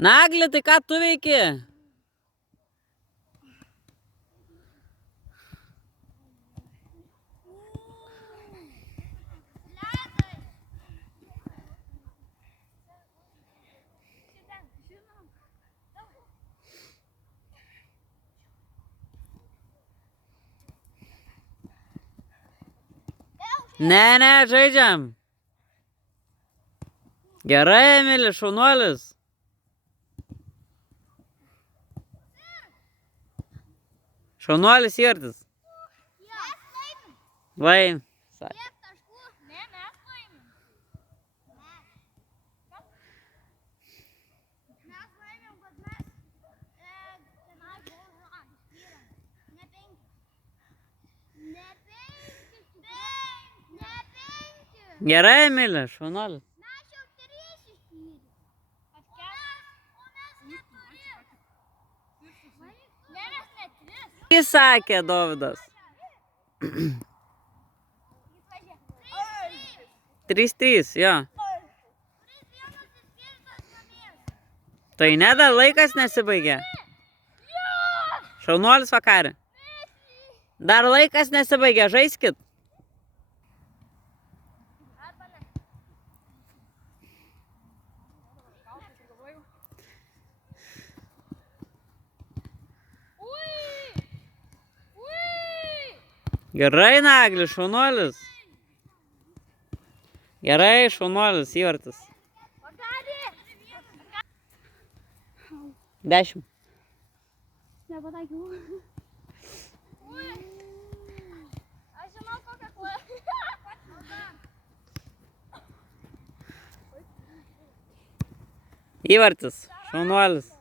Naglė, tai ką tu veiki? Ne, žaidžiam. Gerai, Emili, šaunuolis. Šaunuolis Jurtis. Laim. Gerai, Emili, šaunuolis. Jis sakė, Dovydas. 3-3, jo. Tai ne, dar laikas nesibaigė. Šaunuolis vakarė. Dar laikas nesibaigė, žaiskit. Gerai, Nagli, šaunuolis. Gerai, šaunuolis, Jurtis. 10. Nepataikiau. Aš žinau kokią klaidą. Įvartis, šaunuolis.